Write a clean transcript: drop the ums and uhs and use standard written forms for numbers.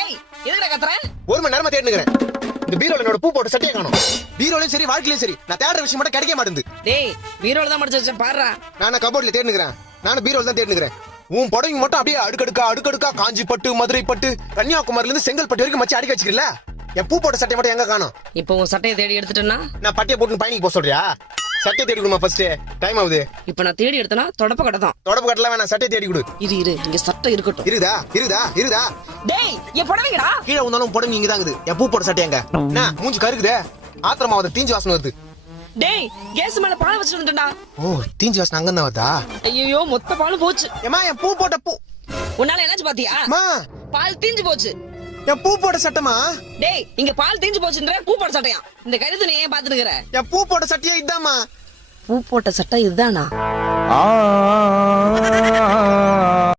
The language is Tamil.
எதுக்குடா கத்துற? 1 மணி நேரமா தேடினுக்கிறேன். இந்த பீரோல என்னோட பூ போட்ட சட்டையை காணோம். பீரோலயும் சரி வாழ்க்கையிலும் சரி நான் தேடுற விஷயம் மட்டும் கிடைக்க மாட்டேங்குது. டேய் பீரோல தான் மடிச்சு வச்சேன் பாருடா. நான் கபோர்ட்ல தேடினுக்கிறேன். நானும் பீரோல தான் தேடினுக்கிறேன். உன் புடவை மட்டும் அப்படியே அடுக்கடுக்கா காஞ்சி பட்டு, மதுரை பட்டு, கன்னியாகுமரில இருந்து செங்கல்பட்டு வரைக்கும் மச்சி அடிக்க வச்சிருக்கல. என் பூ போட்ட சட்டை மட்டும் எங்க காணோம்? இப்போ உன் சட்டையை தேடி எடுத்துட்டேன்னா நான் பட்டியை போட்டு பயணிக்கு போக சொல்றியா? சட்டையை தேடி கொடுமா ஃபர்ஸ்ட். டைம் ஆகுது. இப்போ நான் தேடி எடுத்தனா தொடப்ப கடை தான். தொடப்பு கட்டல வேணாம், சட்டையை தேடி கொடு. இரு இங்க சட்டை இருக்கட்டும். இருதா. டேய் என் புடவைங்கடா. கீழே வந்தாலும் புடவை இங்க தான் இருக்குது. என் பூ போட்ட சட்டை எங்க? என்ன மூஞ்சி கருக்குதே? ஆத்திரமா வந்து தீஞ்சு வாசனை வருது. டேய் கேஸ் மேல பால் வச்சிட்டு வந்துட்டா. ஓ தீஞ்சு வாசனை அங்க தான் வருதா? ஐயோ மொத்த பாலும் போச்சு. ஏமா என் பூ போட்ட பூ. உன்னால என்னாச்சு பாத்தியா? அம்மா பால் தீஞ்சு போச்சு. என் பூ போட்ட சட்டமா? டேய் இங்க பால் தீஞ்சு போச்சுன்ற பூ போட்ட சட்டையா? இந்த கருத்து நீ ஏன் பாத்துட்டு இருக்கற? என் பூ போட்ட சட்டையே இதாமா. பூ போட்ட சட்டை இதுதானா?